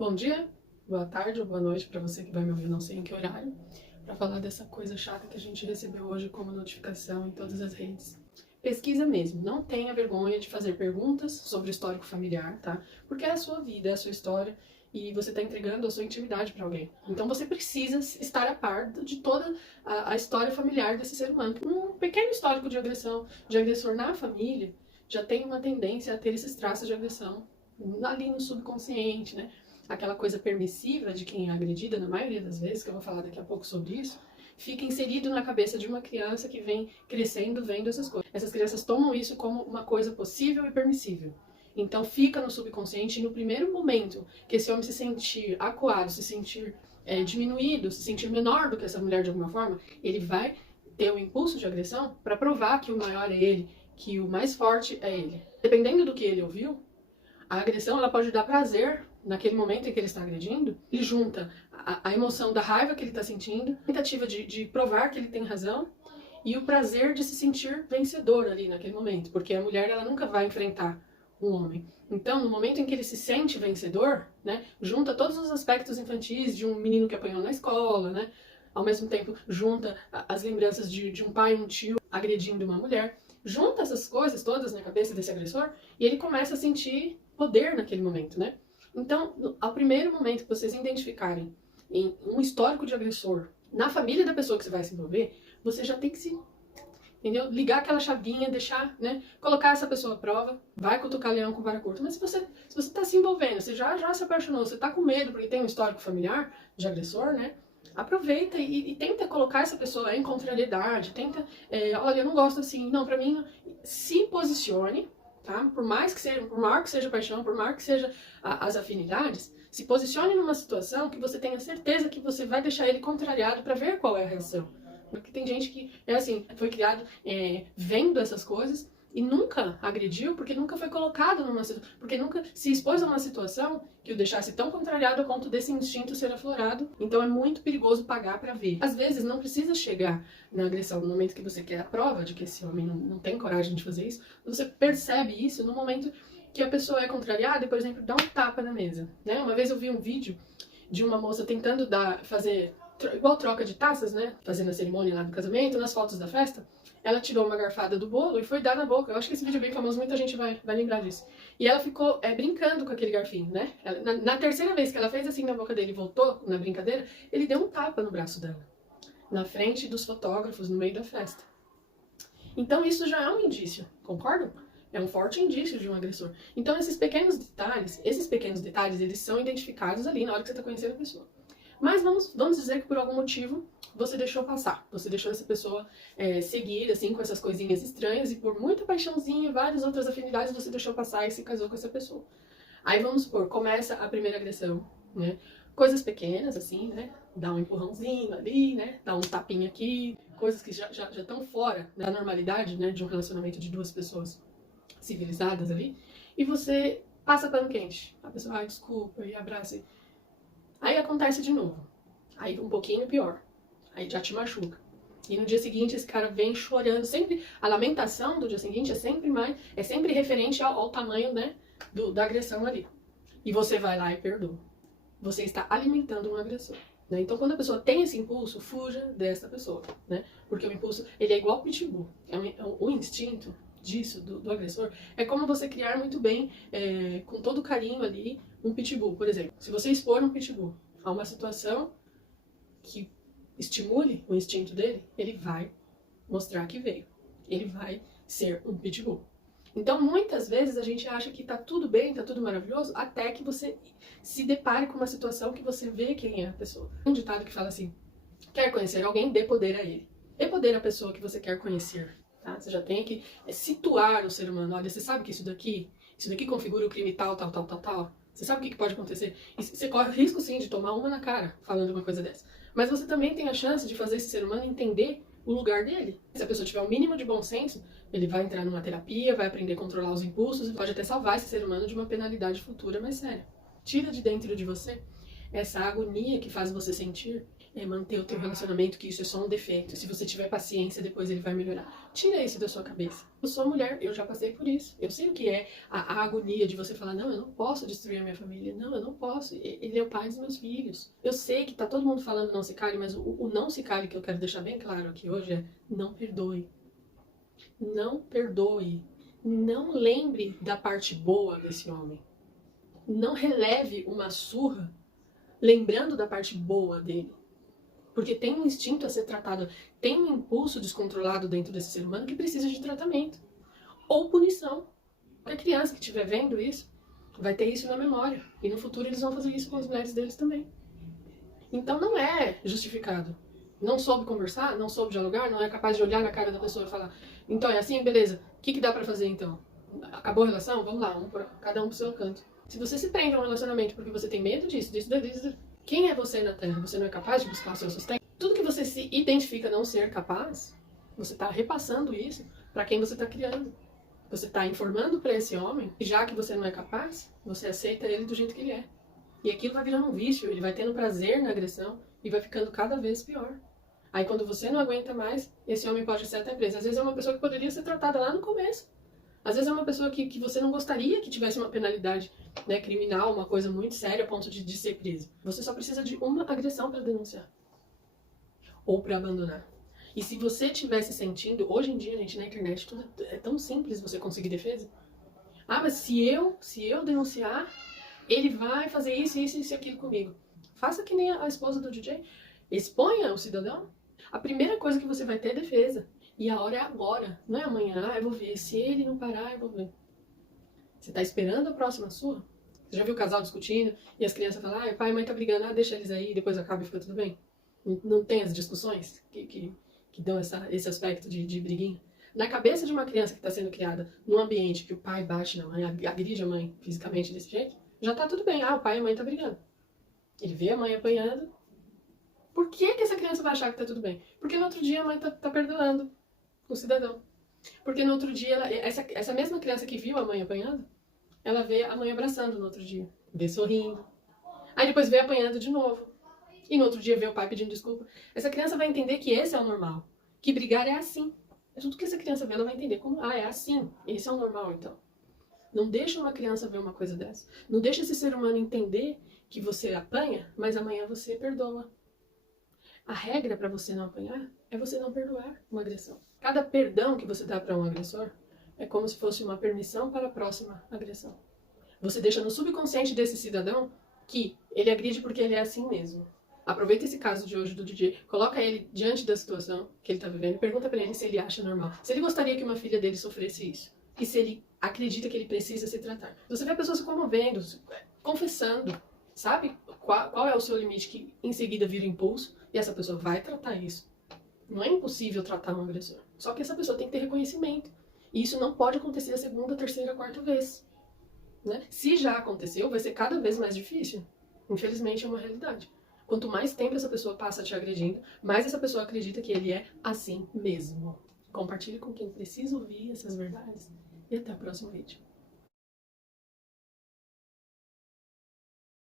Bom dia, boa tarde ou boa noite para você que vai me ouvir, não sei em que horário, para falar dessa coisa chata que a gente recebeu hoje como notificação em todas as redes. Pesquisa mesmo, não tenha vergonha de fazer perguntas sobre o histórico familiar, tá? Porque é a sua vida, é a sua história e você está entregando a sua intimidade para alguém. Então você precisa estar a par de toda a história familiar desse ser humano. Um pequeno histórico de agressão, de agressor na família, já tem uma tendência a ter esses traços de agressão ali no subconsciente, né? Aquela coisa permissiva de quem é agredida, na maioria das vezes, que eu vou falar daqui a pouco sobre isso, fica inserido na cabeça de uma criança que vem crescendo vendo essas coisas. Essas crianças tomam isso como uma coisa possível e permissível. Então fica no subconsciente e no primeiro momento que esse homem se sentir acuado, se sentir diminuído, se sentir menor do que essa mulher de alguma forma, ele vai ter um impulso de agressão para provar que o maior é ele, que o mais forte é ele. Dependendo do que ele ouviu, a agressão ela pode dar prazer naquele momento em que ele está agredindo, ele junta a emoção da raiva que ele está sentindo, a tentativa de provar que ele tem razão e o prazer de se sentir vencedor ali naquele momento, porque a mulher ela nunca vai enfrentar um homem. Então, no momento em que ele se sente vencedor, né, junta todos os aspectos infantis de um menino que apanhou na escola, né, ao mesmo tempo junta as lembranças de um pai e um tio agredindo uma mulher, junta essas coisas todas na cabeça desse agressor e ele começa a sentir poder naquele momento, né? Então, ao primeiro momento que vocês identificarem em um histórico de agressor na família da pessoa que você vai se envolver, você já tem que se, entendeu? Ligar aquela chavinha, deixar, né? Colocar essa pessoa à prova, vai cutucar leão com vara curta. Mas se você tá se envolvendo, você já se apaixonou, você tá com medo porque tem um histórico familiar de agressor, né? Aproveita e tenta colocar essa pessoa em contrariedade, tenta, olha, eu não gosto assim, não, pra mim, se posicione, tá? Por mais que seja, por maior que seja a paixão, por maior que seja as afinidades, se posicione numa situação que você tenha certeza que você vai deixar ele contrariado para ver qual é a reação. Porque tem gente que é assim, foi criado vendo essas coisas e nunca agrediu, porque nunca foi colocado numa situação, porque nunca se expôs a uma situação que o deixasse tão contrariado a ponto desse instinto ser aflorado. Então é muito perigoso pagar para ver. Às vezes não precisa chegar na agressão no momento que você quer a prova de que esse homem não tem coragem de fazer isso. Você percebe isso no momento que a pessoa é contrariada e, por exemplo, dá um tapa na mesa, né? Uma vez eu vi um vídeo de uma moça tentando fazer igual troca de taças, né? Fazendo a cerimônia lá do casamento, nas fotos da festa. Ela tirou uma garfada do bolo e foi dar na boca. Eu acho que esse vídeo é bem famoso, muita gente vai lembrar disso. E ela ficou brincando com aquele garfinho, né? Na terceira vez que ela fez assim na boca dele e voltou na brincadeira, ele deu um tapa no braço dela. Na frente dos fotógrafos, no meio da festa. Então isso já é um indício, concordam? É um forte indício de um agressor. Então esses pequenos detalhes, eles são identificados ali na hora que você está conhecendo a pessoa. Mas vamos dizer que por algum motivo você deixou passar. Você deixou essa pessoa seguir, assim, com essas coisinhas estranhas e por muita paixãozinha e várias outras afinidades você deixou passar e se casou com essa pessoa. Aí vamos supor, começa a primeira agressão, né? Coisas pequenas, assim, né? Dá um empurrãozinho ali, né? Dá um tapinha aqui, coisas que já estão fora da normalidade, né? De um relacionamento de duas pessoas civilizadas ali. E você passa pano quente. A pessoa, ai, desculpa, e abraça. Aí acontece de novo. Aí um pouquinho pior. Aí já te machuca. E no dia seguinte esse cara vem chorando. Sempre a lamentação do dia seguinte é sempre referente ao tamanho, né, da agressão ali. E você vai lá e perdoa. Você está alimentando um agressor. Né? Então quando a pessoa tem esse impulso, fuja dessa pessoa. Né? Porque o impulso ele é igual ao pitbull. O instinto disso, do agressor, é como você criar muito bem, com todo carinho ali, um pitbull, por exemplo. Se você expor um pitbull a uma situação que estimule o instinto dele, ele vai mostrar que veio. Ele vai ser um pitbull. Então, muitas vezes a gente acha que tá tudo bem, tá tudo maravilhoso, até que você se depare com uma situação que você vê quem é a pessoa. Um ditado que fala assim, quer conhecer alguém, dê poder a ele. Dê poder à pessoa que você quer conhecer. Tá? Você já tem que situar o ser humano. Olha, você sabe que isso daqui configura o crime tal. Você sabe o que pode acontecer? E você corre o risco, sim, de tomar uma na cara falando uma coisa dessa. Mas você também tem a chance de fazer esse ser humano entender o lugar dele. Se a pessoa tiver o mínimo de bom senso, ele vai entrar numa terapia, vai aprender a controlar os impulsos e pode até salvar esse ser humano de uma penalidade futura mais séria. Tira de dentro de você essa agonia que faz você sentir manter o teu relacionamento, que isso é só um defeito. Se você tiver paciência, depois ele vai melhorar. Tira isso da sua cabeça. Eu sou mulher, eu já passei por isso. Eu sei o que é a agonia de você falar, não, eu não posso destruir a minha família. Não, eu não posso. Ele é o pai dos meus filhos. Eu sei que tá todo mundo falando não se cale, mas o não se cale que eu quero deixar bem claro aqui hoje é não perdoe. Não perdoe. Não lembre da parte boa desse homem. Não releve uma surra lembrando da parte boa dele. Porque tem um instinto a ser tratado, tem um impulso descontrolado dentro desse ser humano que precisa de tratamento. Ou punição. A criança que estiver vendo isso vai ter isso na memória. E no futuro eles vão fazer isso com as mulheres deles também. Então não é justificado. Não soube conversar, não soube dialogar, não é capaz de olhar na cara da pessoa e falar, então é assim, beleza, o que dá pra fazer então? Acabou a relação? Vamos lá, cada um pro seu canto. Se você se prende a um relacionamento porque você tem medo disso, quem é você na Terra? Você não é capaz de buscar o seu sustento? Tudo que você se identifica não ser capaz, você tá repassando isso pra quem você tá criando. Você tá informando pra esse homem, e já que você não é capaz, você aceita ele do jeito que ele é. E aquilo vai virando um vício, ele vai tendo prazer na agressão e vai ficando cada vez pior. Aí quando você não aguenta mais, esse homem pode ser até preso. Às vezes é uma pessoa que poderia ser tratada lá no começo. Às vezes é uma pessoa que você não gostaria que tivesse uma penalidade, né, criminal, uma coisa muito séria a ponto de ser preso. Você só precisa de uma agressão para denunciar. Ou para abandonar. E se você estivesse sentindo, hoje em dia, gente, na internet, tudo é tão simples você conseguir defesa. Ah, mas se eu denunciar, ele vai fazer isso, isso e aquilo comigo. Faça que nem a esposa do DJ. Exponha o cidadão. A primeira coisa que você vai ter é defesa. E a hora é agora, não é amanhã. Ah, eu vou ver. Se ele não parar, eu vou ver. Você tá esperando a próxima sua? Você já viu o casal discutindo e as crianças falam, ah, pai e mãe tá brigando, ah, deixa eles aí, depois acaba e fica tudo bem? Não tem as discussões que dão esse aspecto de briguinha? Na cabeça de uma criança que está sendo criada num ambiente que o pai bate na mãe, agride a mãe fisicamente desse jeito, já tá tudo bem. Ah, o pai e a mãe tá brigando. Ele vê a mãe apanhando. Por que essa criança vai achar que tá tudo bem? Porque no outro dia a mãe tá perdoando o cidadão. Porque no outro dia, essa mesma criança que viu a mãe apanhando, ela vê a mãe abraçando no outro dia. Vê sorrindo. Aí depois vê apanhando de novo. E no outro dia vê o pai pedindo desculpa. Essa criança vai entender que esse é o normal. Que brigar é assim. É tudo que essa criança vê, ela vai entender como, é assim. Esse é o normal, então. Não deixa uma criança ver uma coisa dessa. Não deixa esse ser humano entender que você apanha, mas amanhã você perdoa. A regra para você não apanhar é você não perdoar uma agressão. Cada perdão que você dá para um agressor é como se fosse uma permissão para a próxima agressão. Você deixa no subconsciente desse cidadão que ele agride porque ele é assim mesmo. Aproveita esse caso de hoje do DJ, coloca ele diante da situação que ele está vivendo e pergunta para ele se ele acha normal. Se ele gostaria que uma filha dele sofresse isso. E se ele acredita que ele precisa se tratar. Você vê a pessoa se comovendo, confessando. Sabe qual é o seu limite que em seguida vira impulso e essa pessoa vai tratar isso. Não é impossível tratar um agressor. Só que essa pessoa tem que ter reconhecimento. E isso não pode acontecer a segunda, terceira, quarta vez. Né? Se já aconteceu, vai ser cada vez mais difícil. Infelizmente é uma realidade. Quanto mais tempo essa pessoa passa te agredindo, mais essa pessoa acredita que ele é assim mesmo. Compartilhe com quem precisa ouvir essas verdades. E até o próximo vídeo.